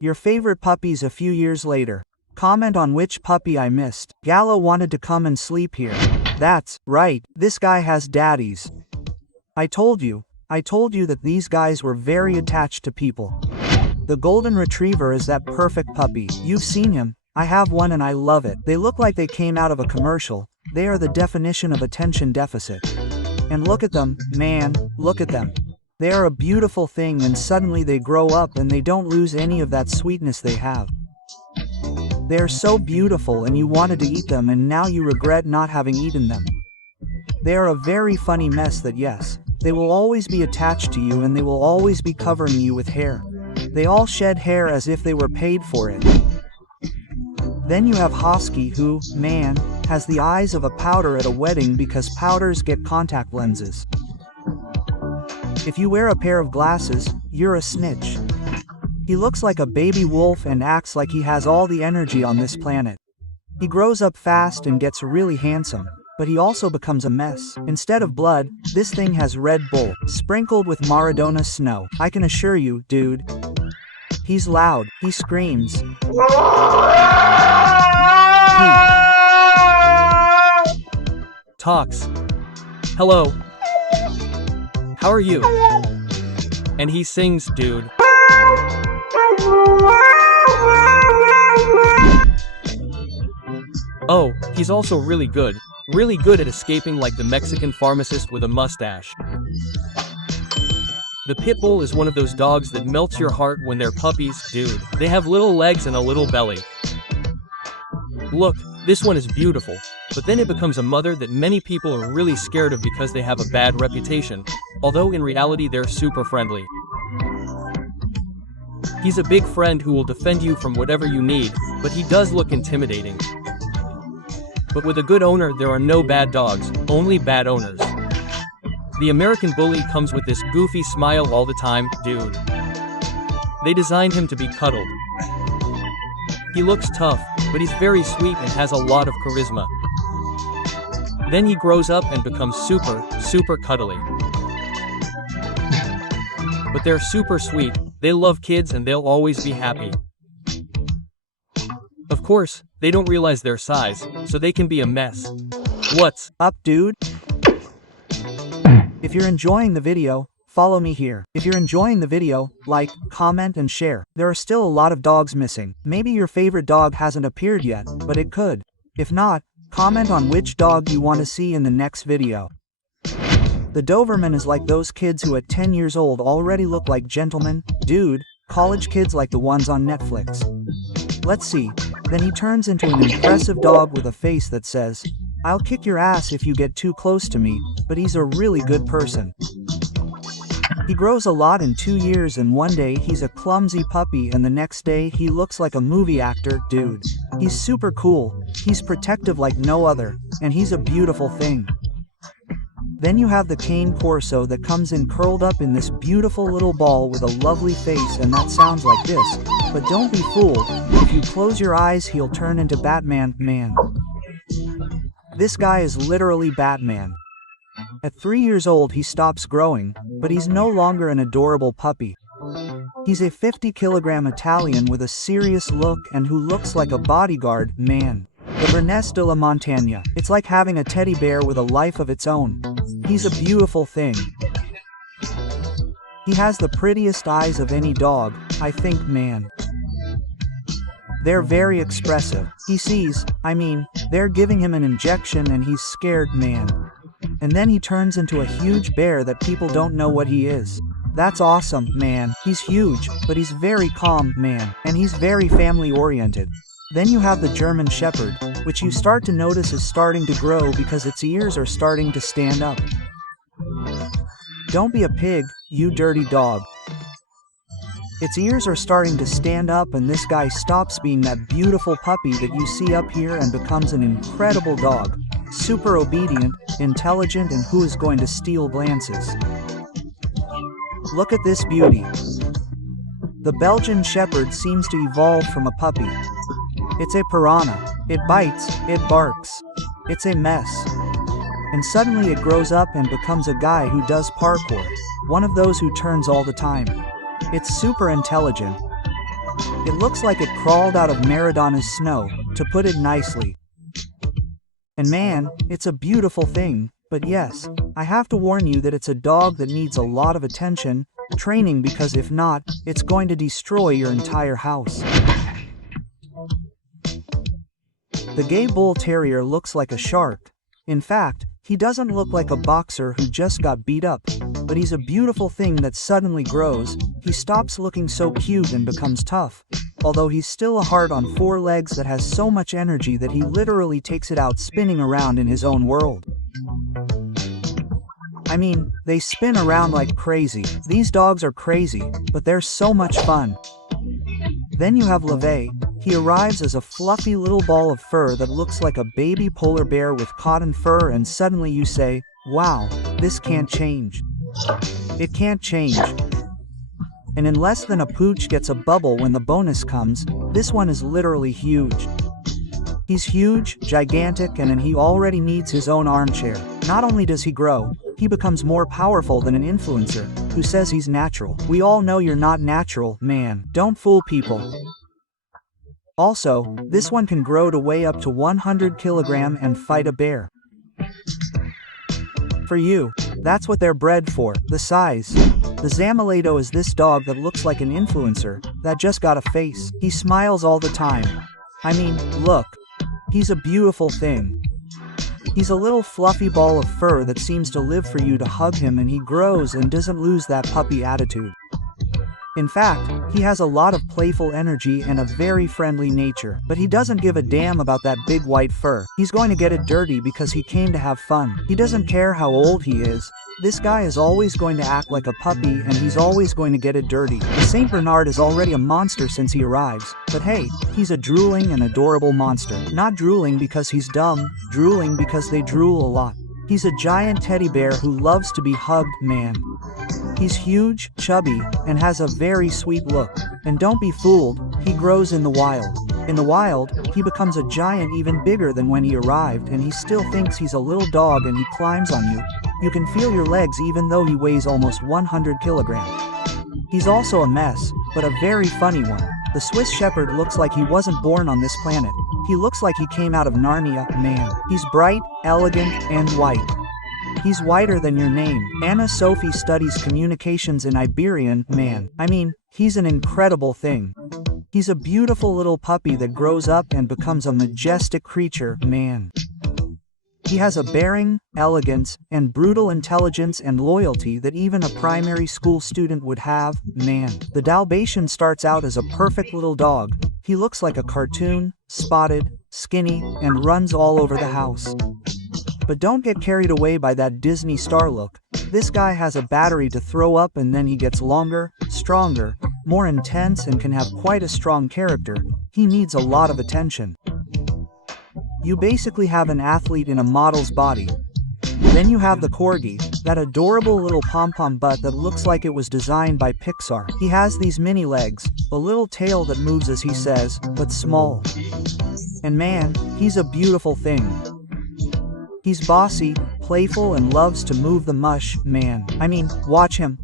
Your favorite puppies a few years later. Comment on which puppy I missed. Gallo wanted to come and sleep here. That's right, this guy has daddies. I told you that these guys were very attached to people. The Golden Retriever is that perfect puppy. You've seen him. I have one and I love it. They look like they came out of a commercial. They are the definition of attention deficit. And look at them, man, look at them. They are a beautiful thing and suddenly they grow up and they don't lose any of that sweetness they have. They are so beautiful and you wanted to eat them and now you regret not having eaten them. They are a very funny mess that yes, they will always be attached to you and they will always be covering you with hair. They all shed hair as if they were paid for it. Then you have Husky who, man, has the eyes of a powder at a wedding because powders get contact lenses. If you wear a pair of glasses, you're a snitch. He looks like a baby wolf and acts like he has all the energy on this planet. He grows up fast and gets really handsome, but he also becomes a mess. Instead of blood, this thing has Red Bull, sprinkled with Maradona snow. I can assure you, dude. He's loud, he screams. He talks. Hello. How are you? And he sings, dude. Oh, he's also really good at escaping like the Mexican pharmacist with a mustache. The pit bull is one of those dogs that melts your heart when they're puppies, dude. They have little legs and a little belly. Look, this one is beautiful, but then it becomes a mother that many people are really scared of because they have a bad reputation, although in reality they're super friendly. He's a big friend who will defend you from whatever you need, but he does look intimidating. But with a good owner there are no bad dogs, only bad owners. The American Bully comes with this goofy smile all the time, dude. They designed him to be cuddled. He looks tough, but he's very sweet and has a lot of charisma. Then he grows up and becomes super cuddly. But they're super sweet, they love kids and they'll always be happy. Of course, they don't realize their size, so they can be a mess. What's up, dude? If you're enjoying the video, follow me here. If you're enjoying the video, like, comment and share. There are still a lot of dogs missing. Maybe your favorite dog hasn't appeared yet, but it could. If not, comment on which dog you want to see in the next video. The Doberman is like those kids who at 10 years old already look like gentlemen, dude, college kids like the ones on Netflix. Let's see. Then he turns into an impressive dog with a face that says, "I'll kick your ass if you get too close to me," but he's a really good person. He grows a lot in 2 years and one day he's a clumsy puppy and the next day he looks like a movie actor, dude. He's super cool, he's protective like no other, and he's a beautiful thing. Then you have the Cane Corso that comes in curled up in this beautiful little ball with a lovely face and that sounds like this, but don't be fooled, if you close your eyes he'll turn into Batman, man. This guy is literally Batman. At 3 years old he stops growing, but he's no longer an adorable puppy. He's a 50-kilogram Italian with a serious look and who looks like a bodyguard, man. The Bernese de la Montagne. It's like having a teddy bear with a life of its own. He's a beautiful thing. He has the prettiest eyes of any dog, I think, man. They're very expressive. He sees, they're giving him an injection and he's scared, man. And then he turns into a huge bear that people don't know what he is. That's awesome, man. He's huge, but he's very calm, man. And he's very family-oriented. Then you have the German Shepherd, which you start to notice is starting to grow because its ears are starting to stand up. Don't be a pig, you dirty dog. Its ears are starting to stand up and this guy stops being that beautiful puppy that you see up here and becomes an incredible dog. Super obedient, intelligent, and who is going to steal glances. Look at this beauty. The Belgian Shepherd seems to evolve from a puppy. It's a piranha. It bites, it barks. It's a mess. And suddenly it grows up and becomes a guy who does parkour. One of those who turns all the time. It's super intelligent. It looks like it crawled out of Maradona's snow, to put it nicely. And man, it's a beautiful thing, but yes, I have to warn you that it's a dog that needs a lot of attention, training, because if not, it's going to destroy your entire house. The gay bull terrier looks like a shark. In fact, he doesn't look like a boxer who just got beat up, but he's a beautiful thing that suddenly grows. He stops looking so cute and becomes tough, although he's still a heart on four legs that has so much energy that he literally takes it out spinning around in his own world. I mean, they spin around like crazy. These dogs are crazy, but they're so much fun. Then you have LeVay. He arrives as a fluffy little ball of fur that looks like a baby polar bear with cotton fur, and suddenly you say, wow, this can't change. It can't change. And in less than a pooch gets a bubble when the bonus comes, this one is literally huge. He's huge, gigantic, and he already needs his own armchair. Not only does he grow, he becomes more powerful than an influencer who says he's natural. We all know you're not natural, man. Don't fool people. Also, this one can grow to weigh up to 100 kilograms and fight a bear. For you, that's what they're bred for, the size. The Zamaleto is this dog that looks like an influencer that just got a face. He smiles all the time. I mean, look. He's a beautiful thing. He's a little fluffy ball of fur that seems to live for you to hug him, and he grows and doesn't lose that puppy attitude. In fact, he has a lot of playful energy and a very friendly nature, but he doesn't give a damn about that big white fur. He's going to get it dirty because he came to have fun. He doesn't care how old he is. This guy is always going to act like a puppy, and he's always going to get it dirty. The Saint Bernard is already a monster since he arrives, but hey, he's a drooling and adorable monster. Not drooling because he's dumb, drooling because they drool a lot. He's a giant teddy bear who loves to be hugged, man. He's huge, chubby, and has a very sweet look. And don't be fooled, he grows in the wild. In the wild, he becomes a giant even bigger than when he arrived, and he still thinks he's a little dog and he climbs on you. You can feel your legs even though he weighs almost 100 kilograms. He's also a mess, but a very funny one. The Swiss Shepherd looks like he wasn't born on this planet. He looks like he came out of Narnia, man. He's bright, elegant, and white. He's whiter than your name. Anna Sophie studies communications in Iberian, man. I mean, he's an incredible thing. He's a beautiful little puppy that grows up and becomes a majestic creature, man. He has a bearing, elegance, and brutal intelligence and loyalty that even a primary school student would have, man. The Dalmatian starts out as a perfect little dog. He looks like a cartoon, spotted, skinny, and runs all over the house. But don't get carried away by that Disney star look. This guy has a battery to throw up, and then he gets longer, stronger, more intense, and can have quite a strong character. He needs a lot of attention. You basically have an athlete in a model's body. Then you have the Corgi, that adorable little pom-pom butt that looks like it was designed by Pixar. He has these mini legs, a little tail that moves as he says, but small. And man, he's a beautiful thing. He's bossy, playful, and loves to move the mush, man. I mean, watch him,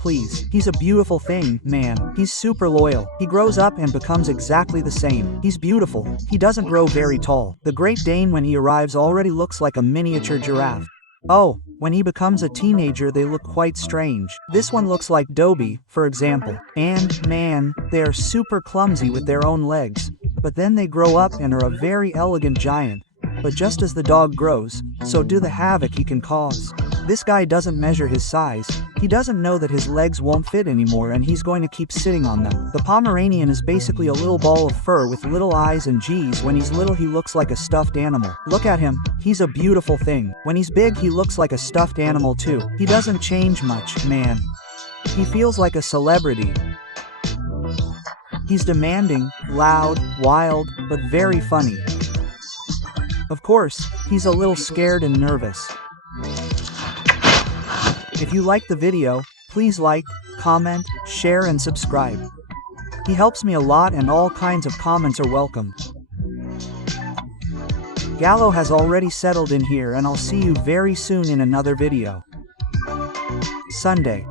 please. He's a beautiful thing, man. He's super loyal. He grows up and becomes exactly the same. He's beautiful. He doesn't grow very tall. The Great Dane when he arrives already looks like a miniature giraffe. Oh, when he becomes a teenager they look quite strange. This one looks like Dobie, for example. And, man, they are super clumsy with their own legs. But then they grow up and are a very elegant giant. But just as the dog grows, so do the havoc he can cause. This guy doesn't measure his size. He doesn't know that his legs won't fit anymore and he's going to keep sitting on them. The Pomeranian is basically a little ball of fur with little eyes, and geez, when he's little he looks like a stuffed animal. Look at him, he's a beautiful thing. When he's big he looks like a stuffed animal too. He doesn't change much, man. He feels like a celebrity. He's demanding, loud, wild, but very funny. Of course, he's a little scared and nervous. If you like the video, please like, comment, share and subscribe. He helps me a lot and all kinds of comments are welcome. Gallo has already settled in here and I'll see you very soon in another video. Sunday.